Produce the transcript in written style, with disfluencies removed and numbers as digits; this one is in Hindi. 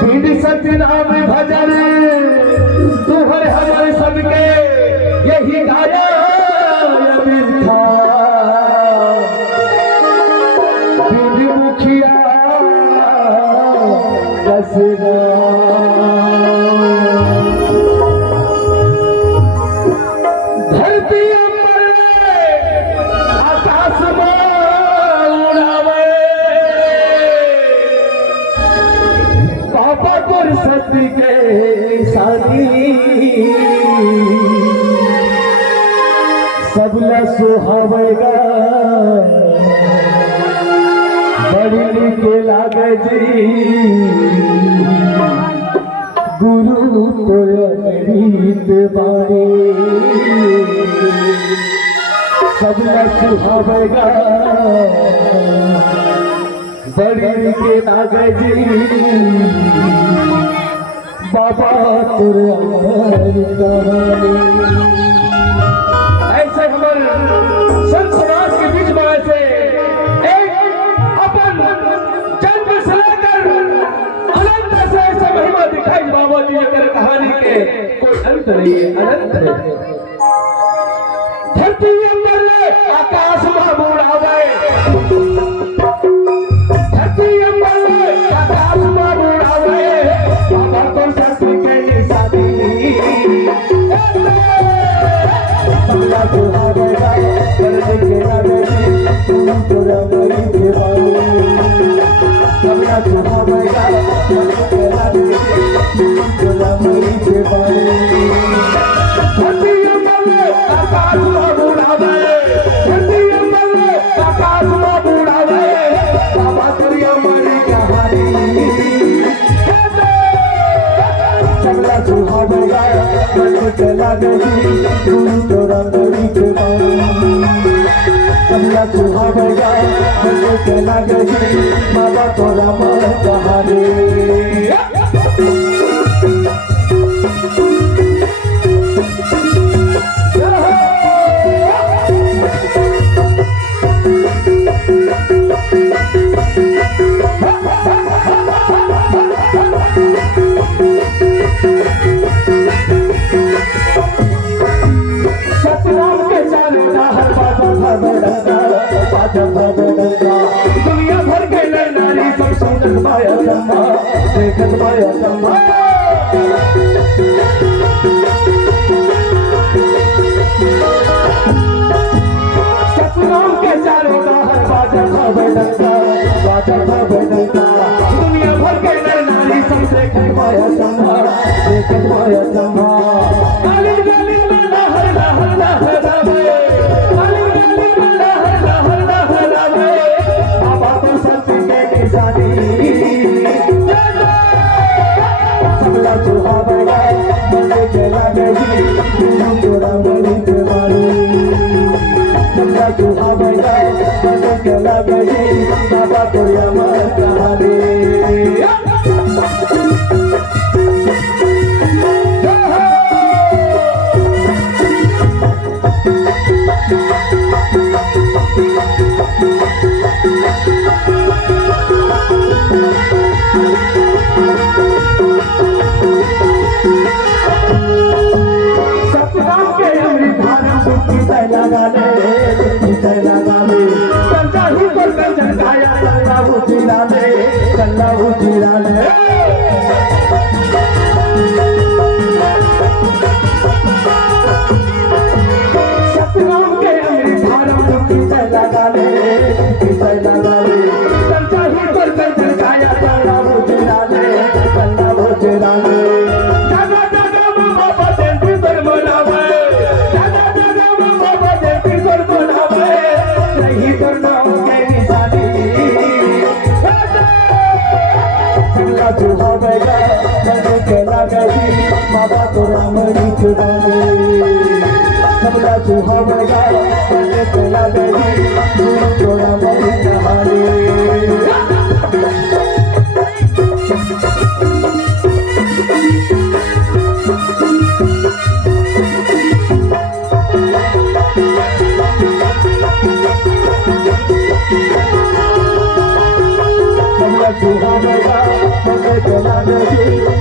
सत्यनाम भजन तुहर हमारे सबके यही गाया था। बिन मुखिया कसना धरती आकाश में उड़ावे पापा तोर सत्य के सानी सबला सुहावेगा बड़ी के लागे जी गुरु तोर रीत बारे सबला सुहावेगा बड़ी के लागे जी बाबा तोर ऐसे हमारे संत समाज के बीच में ऐसे एक अपन जन्म से लेकर अनंत से ऐसे महिमा दिखाई बाबा जी अगर कहानी के कोई अंत नहीं है, अनंत है। धरती अंबर आकाश में बुढ़ावे धरती अंबर आकाश में बुढ़ावे बाबा तो सत्य के निशानी सबला सुहावेगा बड़ी के लागे जी तोरा मरी के बारे सबला सुहावेगा बड़ी के लागे जी तोरा मरी के बारे धरती अंबर आकाश में बुढ़ावे धरती अंबर आकाश में बुढ़ावे बाबा तोरी मरी कहानी सबला सुहावेगा बड़ी के लागे जी तोरा मरी के बारे सबला सुहावेगा बड़ी के लागे जी बाबा तोरा मर कहानी सतनाम के चाले हर दुनिया भर के नर नारी सब सुनत माया चम्मा देखत माया चम्मा सतनाम के चाले हर बाजा दुनिया भर के नर नारी सब देखत माया चम्मा देखत माया चम्मा सबला सुहावेगा बड़ी के लागे जी तोरा मरी के बारे सबला सुहावेगा बड़ी के लागे जी बाबा तोरा मर कहानी सतनाम के अमृत धारा दुखी लगा ले संजा ही पर कंजन गाया अल्लाह उजिला ले सतनाम के अमृत धारा दुखी लगा ले संजा ही पर कंजन गाया अल्लाह उजिला ले सुहावेगा बड़ी के लागे जी बाबा तोरा मरी के बारे सबला सुहावेगा बड़ी के लागे जी तोरा मरी कहानी सबला सुहावेगा बड़ी के लागे के